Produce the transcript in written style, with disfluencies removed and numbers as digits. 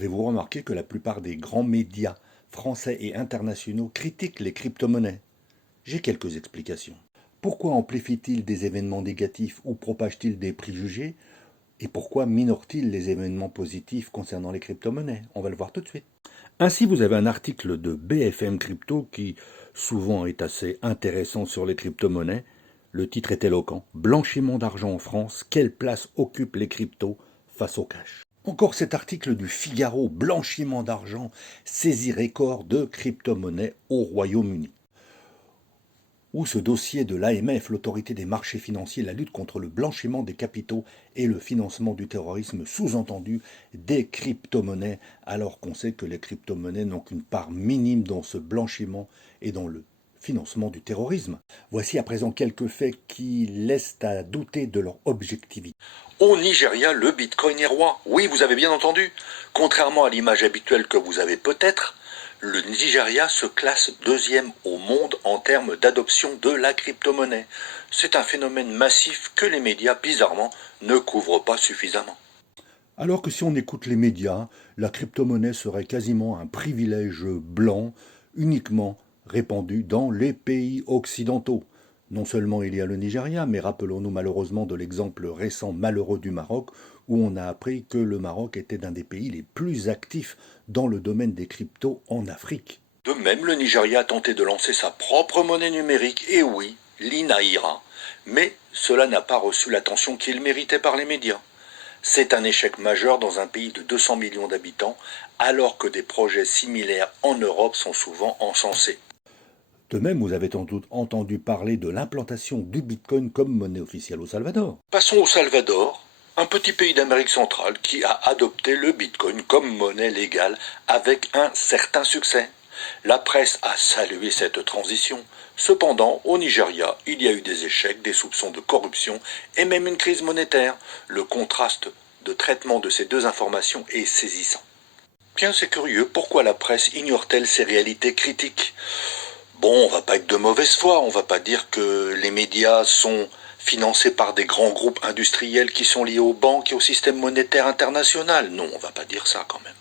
Avez-vous remarqué que la plupart des grands médias français et internationaux critiquent les crypto-monnaies? J'ai quelques explications. Pourquoi amplifient-ils des événements négatifs ou propagent-ils des préjugés? Et pourquoi minorent-ils les événements positifs concernant les crypto-monnaies? On va le voir tout de suite. Ainsi, vous avez un article de BFM Crypto qui souvent est assez intéressant sur les crypto-monnaies. Le titre est éloquent. Blanchiment d'argent en France, quelle place occupent les cryptos face au cash? Encore cet article du Figaro, blanchiment d'argent, saisie record de crypto-monnaies au Royaume-Uni. Ou ce dossier de l'AMF, l'autorité des marchés financiers, la lutte contre le blanchiment des capitaux et le financement du terrorisme, sous-entendu des crypto-monnaies, alors qu'on sait que les crypto-monnaies n'ont qu'une part minime dans ce blanchiment et dans le financement du terrorisme. Voici à présent quelques faits qui laissent à douter de leur objectivité. Au Nigeria, le bitcoin est roi. Oui, vous avez bien entendu. Contrairement à l'image habituelle que vous avez peut-être, le Nigeria se classe deuxième au monde en termes d'adoption de la crypto-monnaie. C'est un phénomène massif que les médias, bizarrement, ne couvrent pas suffisamment. Alors que si on écoute les médias, la crypto-monnaie serait quasiment un privilège blanc, uniquement répandu dans les pays occidentaux. Non seulement il y a le Nigeria, mais rappelons-nous malheureusement de l'exemple récent malheureux du Maroc, où on a appris que le Maroc était l'un des pays les plus actifs dans le domaine des cryptos en Afrique. De même, le Nigeria a tenté de lancer sa propre monnaie numérique, et oui, l'INAIRA. Mais cela n'a pas reçu l'attention qu'il méritait par les médias. C'est un échec majeur dans un pays de 200 millions d'habitants, alors que des projets similaires en Europe sont souvent encensés. De même, vous avez sans doute entendu parler de l'implantation du Bitcoin comme monnaie officielle au Salvador. Passons au Salvador, un petit pays d'Amérique centrale qui a adopté le Bitcoin comme monnaie légale avec un certain succès. La presse a salué cette transition. Cependant, au Nigeria, il y a eu des échecs, des soupçons de corruption et même une crise monétaire. Le contraste de traitement de ces deux informations est saisissant. Tiens, c'est curieux, pourquoi la presse ignore-t-elle ces réalités critiques? Bon, on va pas être de mauvaise foi, on va pas dire que les médias sont financés par des grands groupes industriels qui sont liés aux banques et au système monétaire international. Non, on va pas dire ça quand même.